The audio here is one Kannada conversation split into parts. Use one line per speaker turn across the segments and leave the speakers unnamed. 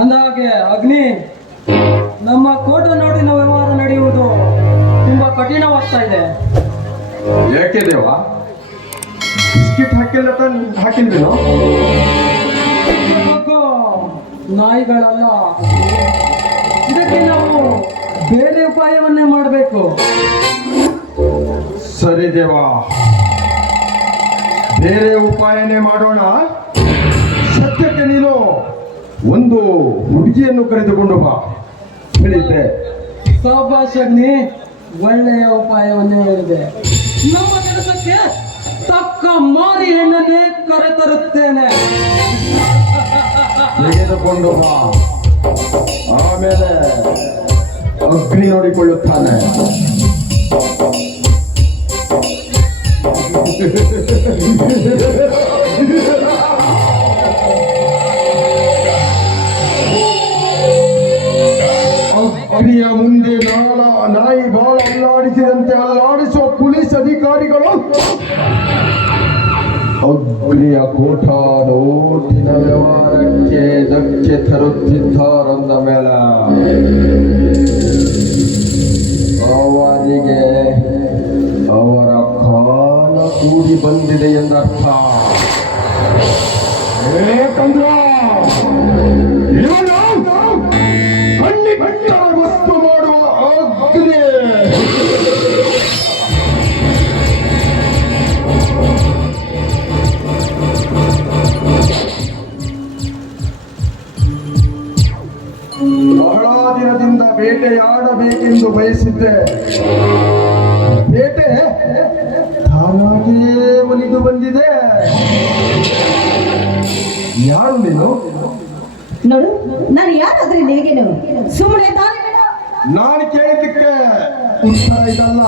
ಅಂದಹಾಗೆ ಅಗ್ನಿ ನಮ್ಮ ಕೋಟ ನೋಡಿನ ವ್ಯವಹಾರ ನಡೆಯುವುದು ತುಂಬಾ ಕಠಿಣವಾಗ್ತಾ ಇದೆ.
ಯಾಕೆ ದೇವ ಬಿಸ್ಕಿಟ್ ಹಾಕಿಲ್ಲ ತಾನ್ ಹಾಕಿಲ್ವೇನೋ?
ನಾಯಿಗಳಲ್ಲ. ಇದಕ್ಕೆ ನಾವು ಬೇರೆ ಉಪಾಯವನ್ನೇ ಮಾಡಬೇಕು.
ಸರಿ ದೇವ. ಬೇರೆ ಉಪಾಯನೇ ಮಾಡೋಣ. ಸತ್ಯಕ್ಕೆ ನೀನು ಒಂದು ಹುಡುಗಿಯನ್ನು ಕರೆದುಕೊಂಡು ಬಾ. ಹೇಳಿದ್ದೆ.
ಸಾಬಾಷ್ ಶಗ್ನಿ ಒಳ್ಳೆಯ ಉಪಾಯವನ್ನೇ ಹೇಳಿದೆ. ನಮ್ಮ ಕೆಲಸಕ್ಕೆ ಹೆಣ್ಣನ್ನೇ ಕರೆತರುತ್ತೇನೆ?
ತೆಗೆದುಕೊಂಡು ಬಾ. ಆಮೇಲೆ ಅಗ್ನಿ ನೋಡಿಕೊಳ್ಳುತ್ತಾನೆ. ಅಗ್ನಿಯ ಮುಂದೆ ನಾಳ ನಾಯಿ ಬಾಳ ಅಲ್ಲಾಡಿಸಿದಂತೆ ಅಲ್ಲಾಡಿಸುವ ಪೊಲೀಸ್ ಅಧಿಕಾರಿಗಳು. ಅಗ್ನಿಯ ದಿನ ವ್ಯವಹಾರಕ್ಕೆ ಧಕ್ಕೆ ತರುತ್ತಿದ್ದಾರಂದ ಮೇಲೆ. ಅವರಿಗೆ ಅವರ ಕಾಲ ಕೂಡಿ ಬಂದಿದೆ ಎಂದರ್ಥ. ಏಕಂದ್ರ ಬೇಟೆಯಾಡಬೇಕೆಂದು ಬಯಸಿದ್ದೆ. ಬೇಟೆ ತಾನಾಗಿಯೇ ಒಲಿದು ಬಂದಿದೆ. ಯಾರು ನೀನು?
ನೋಡು ನಾನು ಯಾರಾದ್ರೆ ನಿನಗೇನು ಸುಮ್ಮನೆ ತಾನೇ
ನಾನು ಕೇಳಿದ್ದಕ್ಕೆ ಉತ್ತರ ಇದಲ್ಲ.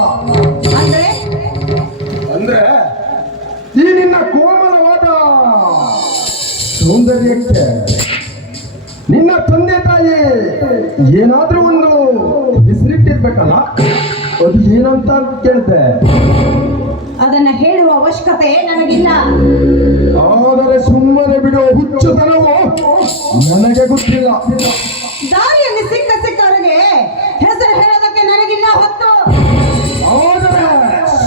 ಅಂದ್ರೆ?
ಅಂದ್ರೆ ಈ ನಿನ್ನ ಕೋಮಲವಾದ ಸೌಂದರ್ಯಕ್ಕೆ ನಿನ್ನ ತಂದೆ ತಾಯಿ ಏನಾದ್ರೂ ಒಂದು ಹೆಸರಿಟ್ಟಿರ್ಬೇಕಲ್ಲ? ಅದು ಏನಂತ ಕೇಳಿದೆ?
ಅದನ್ನ ಹೇಳುವ ಅವಶ್ಯಕತೆ ನನಗಿಲ್ಲ.
ಆದರೆ ಸುಮ್ಮನೆ ಬಿಡುವ ಹುಚ್ಚುತನವು? ನನಗೆ ಗೊತ್ತಿಲ್ಲ.
ದಾರಿಯಲ್ಲಿ ಸಿಕ್ಕ ಸಿಕ್ಕವರಿಗೆ ಹೆಸರು ಹೇಳೋದಕ್ಕೆ ನನಗಿಲ್ಲ ಹೊತ್ತು.
ಆದರೆ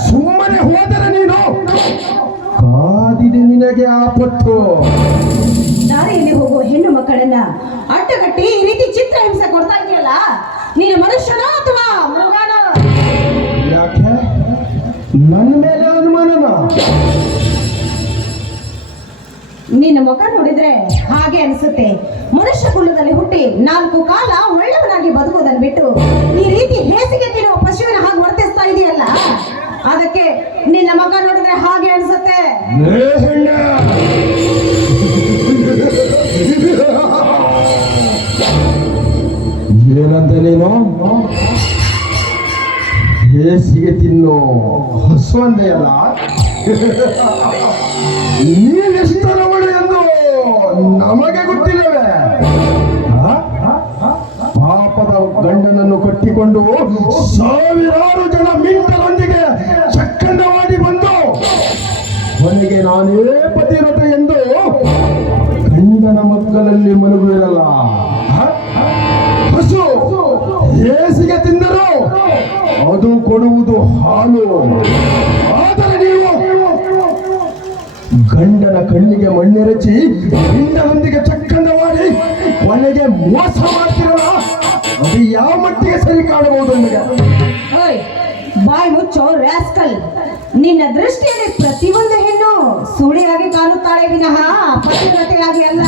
ಸುಮ್ಮನೆ ಹೋದರೆ ನೀನು? ಕಾದಿದೆ ನಿನಗೆ ಆಪತ್ತು
ದಾರಿಯಲ್ಲಿ ಹೋಗುವ ಹೆಣ್ಣು ಮಕ್ಕಳನ್ನ ಅಡ್ಡಗಟ್ಟಿ ಈ ರೀತಿ ಚಿತ್ರ ಹಿಂಸೆ ಕೊಡ್ತಾ ಇದೆಯಲ್ಲ ನೀನು ಮನುಷ್ಯನ ಅಥವಾ ಮೃಗನ?
ಯಾಕೆ? ನನ್ನ ಮೇಲೆ ಅನುಮಾನನ
ನಿನ್ನ ಮುಖ ನೋಡಿದ್ರೆ ಹಾಗೆ ಅನಿಸುತ್ತೆ. ಮನುಷ್ಯ ಕುಲದಲ್ಲಿ ಹುಟ್ಟಿ ನಾಲ್ಕು ಕಾಲ ಒಳ್ಳೆಯವನಾಗಿ ಬದುಕುವುದನ್ನು ಬಿಟ್ಟು ಈ ರೀತಿ ಹೇಸಿಗೆ ತಿನ್ನುವ ಪಶುವಿನ ಹಾಗೆ ವರ್ತಿಸ್ತಾ ಇದೆಯಲ್ಲ? ಅದಕ್ಕೆ ನಿನ್ನ ಮುಖ ನೋಡಿದ್ರೆ ಹಾಗೆ ಅನಿಸುತ್ತೆ.
ಏನಂತ ನೀನು? ಹೇಸಿಗೆ ತಿನ್ನು. ಹಸುವಂದೆ ಅಲ್ಲ? ನೀನೆಷ್ಟರವಳು ಎಂದು ನಮಗೆ ಗೊತ್ತಿಲ್ಲವೇ? ಪಾಪದ ಗಂಡನನ್ನು ಕಟ್ಟಿಕೊಂಡು ಸಾವಿರಾರು ಜನ ಮೀಟರೊಂದಿಗೆ ಚಕ್ಕಂದವಾಡಿ ಬಂದು ಕೊನೆಗೆ ನಾನೇ ಪತಿರತ ಎಂದು ಗಂಡನ ಮಕ್ಕಳಲ್ಲಿ ಮಲಗುವಿರಲ್ಲ? ಹಸು ಹೇಸಿಗೆ ತಿಂದರು ಅದು ಕೊಡುವುದು ಹಾಲು. ಆದರೆ ನೀವು ಗಂಡನ ಕಣ್ಣಿಗೆ ಮಣ್ಣೆರಚಿ ಗಂಡನೊಂದಿಗೆ ಚಕ್ಕಂದ ಮಾಡಿ ಕೊನೆಗೆ ಮೋಸ ಮಾಡ್ತಿರಲ್ಲ ಅದು ಯಾವ ಮಟ್ಟಿಗೆ ಸರಿ ಕಾಣಬಹುದು ನಿಮಗೆ
ಬಾಯ್ ಮುಚ್ಚೋ ರಾಸ್ಕಲ್. ನಿನ್ನ ದೃಷ್ಟಿಯಲ್ಲಿ ಪ್ರತಿಯೊಂದು ಹೆಣ್ಣು ಸುಳಿಯಾಗಿ ಕಾಣುತ್ತಾಳೆ ವಿನಃ ಪತಿವ್ರತೆಯಾಗಿ ಅಲ್ಲ.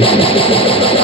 ハハハ
ハ!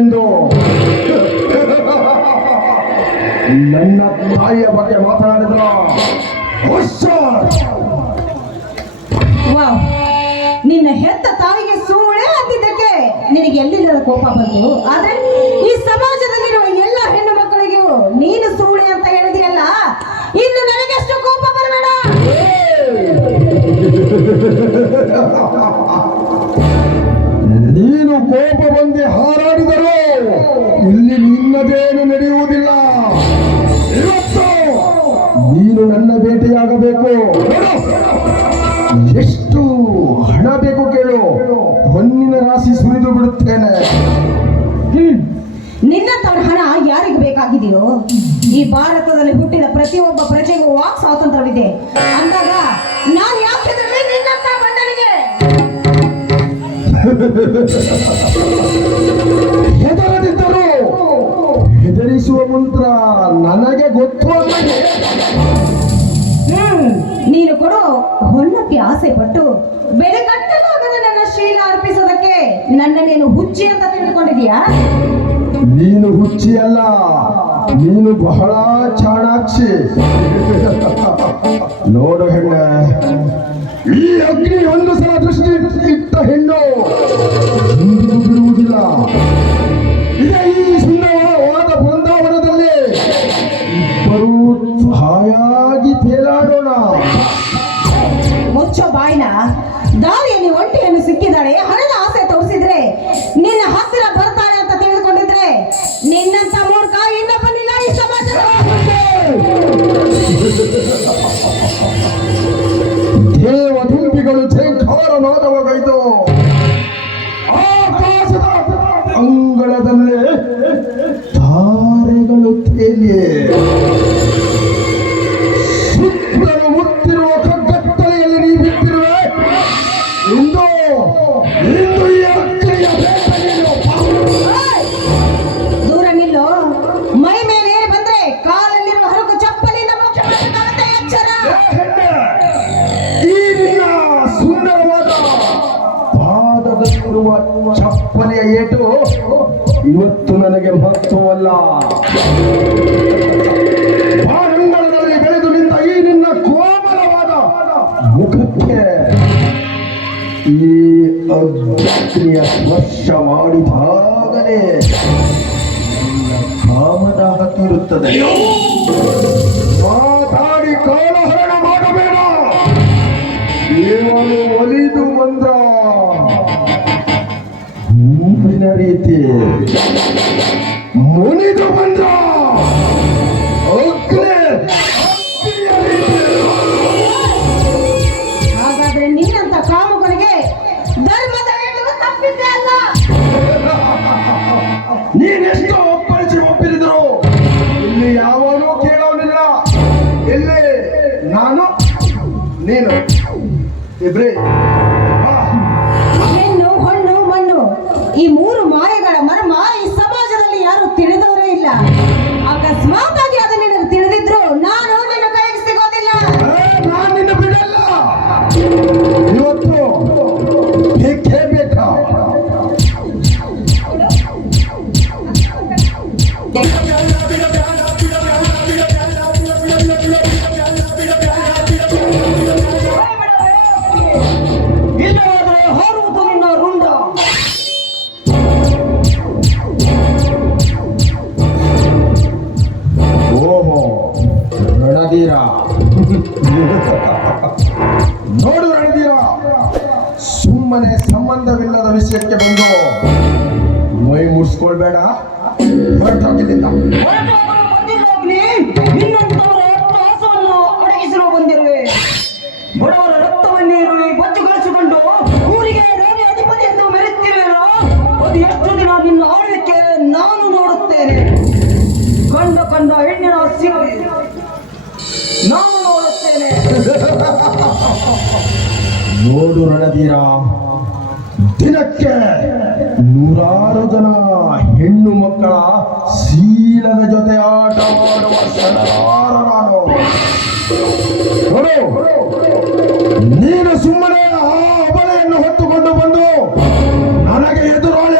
ಎಂದು. ನನ್ನ ತಾಯಿಯ ಬಗ್ಗೆ ಮಾತನಾಡಿದ್ರ.
ನಿನ್ನ ಹೆತ್ತ ತಾಯಿಗೆ ಸೂಳೆ ಅಂತಿದ್ದಕ್ಕೆ ನಿನಗೆ ಎಲ್ಲಿಲ್ಲದ ಕೋಪ ಬಂತು? ಆದ್ರೆ ಈ ಸಮಾಜದಲ್ಲಿರುವ ಎಲ್ಲ ಹೆಣ್ಣು ಮಕ್ಕಳಿಗೂ ನೀನು ಸೂಳೆ ಅಂತ ಹೇಳಿದೆಯಲ್ಲ ಇನ್ನು ನನಗೆ ಎಷ್ಟು ಕೋಪ ಬರಬೇಡ.
ನೀನು ಕೋಪ ಬಂದೆ ಹಾರಾಡಿದರು ಇಲ್ಲಿ ನಿನ್ನದೇನು ನಡೆಯುವುದಿಲ್ಲ. ಇವತ್ತು ನೀನು ನನ್ನ ಭೇಟಿಯಾಗಬೇಕು. ಎಷ್ಟು ಹಣ ಬೇಕು ಕೇಳು. ಹೊನ್ನಿನ ರಾಶಿ ಸುರಿದು ಬಿಡುತ್ತೇನೆ.
ನಿನ್ನ ಹಣ ಯಾರಿಗೆ ಬೇಕಾಗಿದೆಯೋ? ಈ ಭಾರತದಲ್ಲಿ ಹುಟ್ಟಿದ ಪ್ರತಿಯೊಬ್ಬ ಪ್ರಜೆಗೂ ವಾಕ್ ಸ್ವಾತಂತ್ರ್ಯವಿದೆ. ಅಂದಾಗ ನಾನು ಯಾಕೆ ನಿನ್ನಂತ
ಹೆದರದಿದ್ದರು ಹೆದರಿಸುವ ಮಂತ್ರ ನನಗೆ ಗೊತ್ತು
ನೀನು ಕೊಡೋ ಹೊನ್ನಕ್ಕೆ ಆಸೆ ಪಟ್ಟು ಬೆಲೆ ಕಟ್ಟಲಾಗದೆ ನನ್ನ ಶೀಲ ಅರ್ಪಿಸೋದಕ್ಕೆ ನನ್ನ ನೀನು ಹುಚ್ಚಿ ಅಂತ ತಿಳಿದುಕೊಂಡಿದೀಯಾ
ನೀನು ಹುಚ್ಚಿ ಅಲ್ಲ ನೀನು ಬಹಳ ಚಾಣಾಕ್ಷಿ. ನೋಡು ಹೆಣ್ಣ ಈ ಅಗ್ನಿ ಒಂದು ಸಲ ದೃಷ್ಟಿ ಇಟ್ಟ ಹೆಣ್ಣು. Amém. ಇವತ್ತು ನನಗೆ ಭಕ್ತವಲ್ಲ ಬಾರಂಗಳದಲ್ಲಿ ಬೆಳೆದು ನಿಂತ ಈ ನಿನ್ನ ಕೋಮಲವಾದ ಮುಖಕ್ಕೆ ಈ ಅಗ್ನಿಯ ಸ್ಪರ್ಶ ಮಾಡಿದಾಗಲೇ ಕಾಮದಾಹ ತೀರುತ್ತದೆ. ಮಾತಾಡಿ ಕಾಲಹರಣ ರೀತಿ ಮುನಿದು ಬಂದ ರಣಧೀರ ನೋಡು ರಣಧೀರ ಸುಮ್ಮನೆ ಸಂಬಂಧವಿಲ್ಲದ ವಿಷಯಕ್ಕೆ ಬಂದು ಮೈ ಮುಡ್ಸ್ಕೊಳ್ಬೇಡ ಹೊರಟೋಗಿದ್ದ
ಹೊರಟವರು ಬಂದಿದ್ದಾಗ್ಲಿ ನಿನ್ನಂತವರ ಅಟ್ಟಹಾಸವನ್ನು ಅಡಗಿಸಲು ಬಂದಿರುವೆ. ಬಡವರ ರಕ್ತವನ್ನೇ ಇರುವೆ. ಬಚ್ಚುಗಳಿಸಿಕೊಂಡು ಊರಿಗೆ ನಾನೇ ಅಧಿಪತಿ ಎಂದು ಮೆರೆತಿರುವೆಲ್ಲ ಅದು ಎಷ್ಟು ದಿನ ನಿನ್ನ ಆಳ್ವಿಕೆ ನಾನು ನೋಡುತ್ತೇನೆ. ಕಂಡ ಕಂಡ ಹೆಣ್ಣಿನ ಸಿಗಲಿ ನಾನು ನೋಡುತ್ತೇನೆ.
ನೋಡು ರಣಧೀರ, ದಿನಕ್ಕೆ ನೂರಾರು ಜನ ಹೆಣ್ಣು ಮಕ್ಕಳ ಶೀಲದ ಜೊತೆ ಆಟ ಆಡುವ ನಾನು. ಸುಮ್ಮನೆ ಆ ಅಬಲೆಯನ್ನು ಹೊತ್ತುಕೊಂಡು ಬಂದು ನನಗೆ ಎದುರಾಳಿ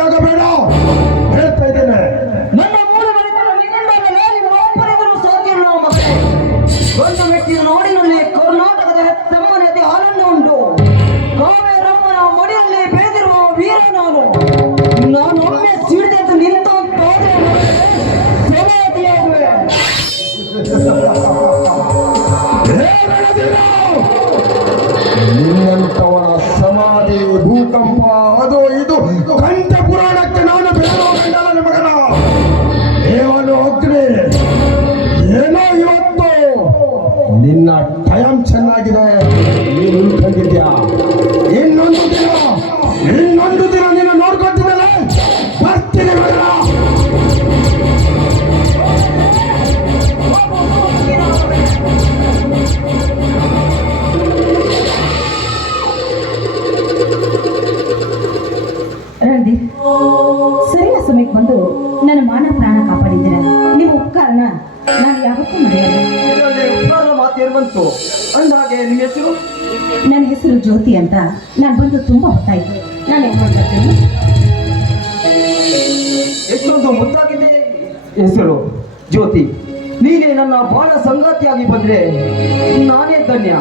ನಿನ್ನ ಟೈಮ್ ಚೆನ್ನಾಗಿದೆ. ನೀನು ಇನ್ನೊಂದು ದಿನ ಇನ್ನೊಂದು ದಿನ
ಮಾತೇನು ಹಾಗೆ ಅಂದಾಗೆ ನಿಮ್ಮ ಹೆಸರು?
ನನ್ನ ಹೆಸರು ಜ್ಯೋತಿ ಅಂತ. ನಾನು ಬಂದು ತುಂಬಾ ಹೊತ್ತಾಯ್ತು ನಾನು ಏನ್ ಮಾಡ್ತೀನಿ
ಎಷ್ಟೊಂದು ಮುದ್ದಾಗಿದೆ ಹೆಸರು ಜ್ಯೋತಿ. ನೀನೇ ನನ್ನ ಬಾಳ ಸಂಗಾತಿಯಾಗಿ ಬಂದ್ರೆ ನಾನೇ ಧನ್ಯ.